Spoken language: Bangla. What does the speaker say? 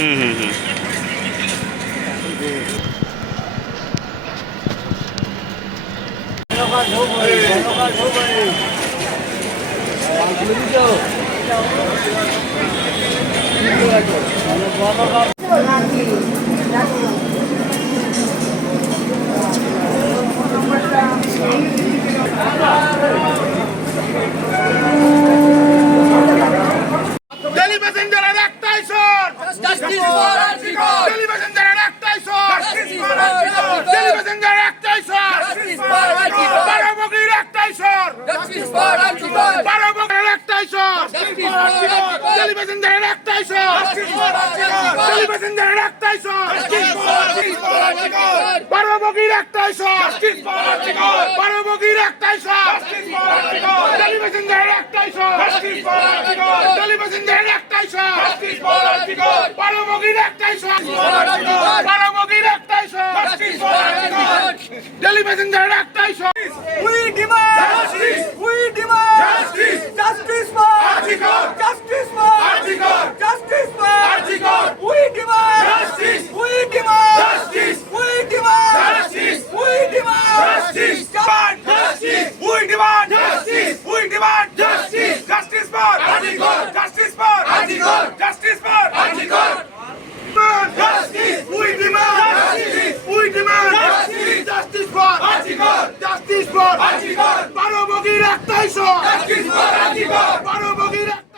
হুম হুম হুম। ডেলি প্যাসেঞ্জারের একটাই shot, justice for RG Kar. Daily প্যাসেঞ্জারের একটাই shot, justice for RG Kar. Daily প্যাসেঞ্জারের একটাই শট, জাস্টিস ফর আরজিকর। বারোবগির একটাই শট, জাস্টিস ফর আরজিকর। বারোবগির একটাই shot, justice for RG Kar. Daily প্যাসেঞ্জারের একটাই shot, justice for RG Kar. Daily প্যাসেঞ্জারের একটাই শট, জাস্টিস ফর আরজিকর। বারোবগির একটাই শট, জাস্টিস ফর আরজিকর। বারোবগির একটাই shot, justice for RG Kar. Daily প্যাসেঞ্জারের একটাই shot, justice for RG Kar. Daily প্যাসেঞ্জারের একটাই শট, জাস্টিস ফর আরজিকর। বারোবগির একটাই শট, জাস্টিস ফর আরজিকর। বারোবগির একটাই shot, justice for RG Kar. Daily প্যাসেঞ্জারের একটাই shot. We demand Justice! We demand Justice! Justice for Arjigar! Justice for Arjigar! Justice for Arjigar! We demand Justice! We demand Justice! We demand Justice! We demand Justice! Justice! We demand justice! We demand justice! Justice for Arjigar! Justice for Arjigar! Justice for Arjigar! Justice! We demand justice! We demand justice! Justice for Arjigar! Justice for Arjigar! বারোবগির একটাই শট! Justice for Arjigar!